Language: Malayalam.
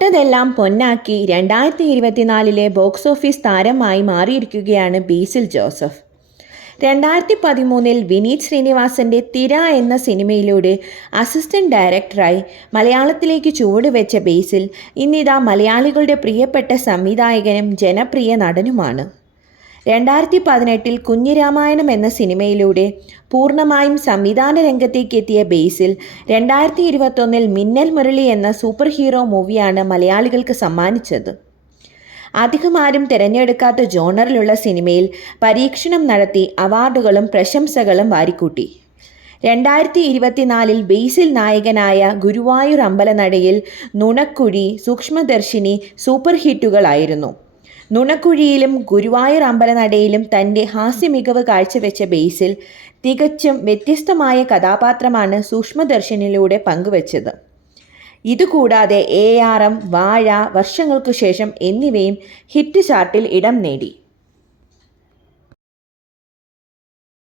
തൊട്ടതെല്ലാം പൊന്നാക്കി 2024 ബോക്സ് ഓഫീസ് താരമായി മാറിയിരിക്കുകയാണ് ബേസിൽ ജോസഫ്. 2013 വിനീത് ശ്രീനിവാസന്റെ തിര എന്ന സിനിമയിലൂടെ അസിസ്റ്റന്റ് ഡയറക്ടറായി മലയാളത്തിലേക്ക് ചുവടുവെച്ച ബേസിൽ ഇന്നിതാ മലയാളികളുടെ പ്രിയപ്പെട്ട സംവിധായകനും ജനപ്രിയ നടനുമാണ്. 2018 കുഞ്ഞിരാമായണം എന്ന സിനിമയിലൂടെ പൂർണ്ണമായും സംവിധാന രംഗത്തേക്ക് എത്തിയ ബേസിൽ 2021 മിന്നൽ മുരളി എന്ന സൂപ്പർ ഹീറോ മൂവിയാണ് മലയാളികൾക്ക് സമ്മാനിച്ചത്. അധികമാരും തിരഞ്ഞെടുക്കാത്ത ജോണറിലുള്ള സിനിമയിൽ പരീക്ഷണം നടത്തി അവാർഡുകളും പ്രശംസകളും വാരിക്കൂട്ടി. 2024 ബേസിൽ നായകനായ ഗുരുവായൂർ അമ്പലനടയിൽ, നുണക്കുഴി, സൂക്ഷ്മദർശിനി സൂപ്പർ ഹിറ്റുകളായിരുന്നു. നുണക്കുഴിയിലും ഗുരുവായൂർ അമ്പലനടയിലും തൻ്റെ ഹാസ്യമികവ് കാഴ്ചവെച്ച ബേസിൽ തികച്ചും വ്യത്യസ്തമായ കഥാപാത്രമാണ് സൂക്ഷ്മദർശനിലൂടെ പങ്കുവച്ചത്. ഇതുകൂടാതെ ARM, വാഴ, വർഷങ്ങൾക്കു ശേഷം എന്നിവയും ഹിറ്റ് ചാർട്ടിൽ ഇടം നേടി.